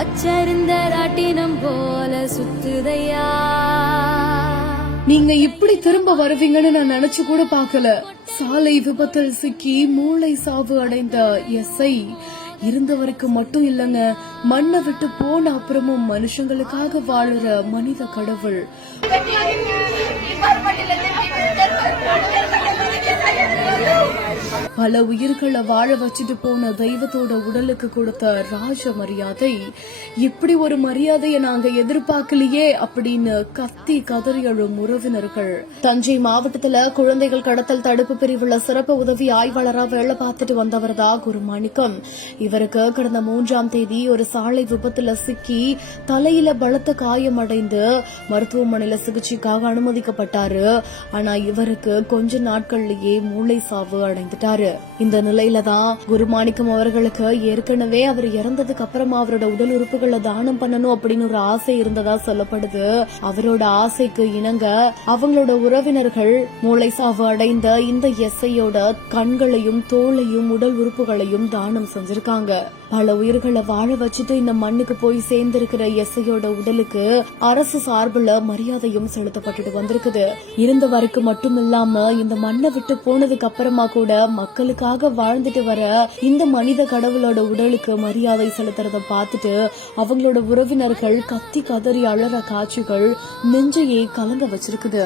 அச்சருந்த ராட்டினம் போல சுத்துதையா. நீங்க இப்படி திரும்ப வருவீங்கன்னு நான் நினைச்சு கூட பாக்கல. சாலை விபத்தில் சிக்கி மூளை சாவு அடைந்த எஸ்ஐ இருந்தவருக்கு மட்டும் இல்லங்க, மண்ணை விட்டு போன அப்புறமும் மனுஷங்களுக்காக வாழுற மனித கடவுள். பல உயிர்களை வாழ வச்சுட்டு போன தெய்வத்தோட உடலுக்கு கொடுத்த ராஜ மரியாதை, இப்படி ஒரு மரியாதையை நாங்க எதிர்பார்க்கலையே அப்படின்னு கத்தி கதறி எழும் உறவினர்கள். தஞ்சை மாவட்டத்துல குழந்தைகள் கடத்தல் தடுப்பு பிரிவுல சிறப்பு உதவி ஆய்வாளரா வேலை பார்த்துட்டு வந்தவர் தான் குருமாணிக்கம். இவருக்கு கடந்த 3ஆம் தேதி ஒரு சாலை விபத்துல சிக்கி தலையில பலத்த காயமடைந்து மருத்துவமனையில சிகிச்சைக்காக அனுமதிக்கப்பட்டாரு. ஆனா இவருக்கு கொஞ்ச நாட்கள்லயே மூளை சாவு அடைந்துட்டாரு. இந்த நிலையில தான் குருமாணிக்கம் அவர்களுக்கு ஏற்கனவே அவர் இறந்ததுக்கு அப்புறமா அவரோட உடல் உறுப்புகளை தானம் பண்ணணும் அப்படின்னு ஒரு ஆசை இருந்ததா சொல்லப்படுது. அவரோட ஆசைக்கு இணங்க அவங்களோட உறவினர்கள் மூளை சாவு அடைந்த இந்த எஸ்ஐயோட கண்களையும் தோலையும் உடல் உறுப்புகளையும் தானம் செஞ்சிருக்காங்க. பல உயிர்களை வாழ வச்சுட்டு இந்த மண்ணுக்கு போய் சேர்ந்திருக்கிற எஸ்ஐயோட உடலுக்கு அரசு சார்பில் மரியாதையும் செலுத்தப்பட்டு வந்திருக்குது. இருந்த வரைக்கும் மட்டும் இல்லாம இந்த மண்ணை விட்டு போனதுக்கு அப்புறமா கூட மக்களுக்காக வாழ்ந்துட்டு வர இந்த மனித கடவுளோட உடலுக்கு மரியாதை செலுத்துறத பார்த்துட்டு அவங்களோட உறவினர்கள் கத்தி கதறி அழற காட்சிகள் நெஞ்சையே கலங்க வச்சிருக்குது.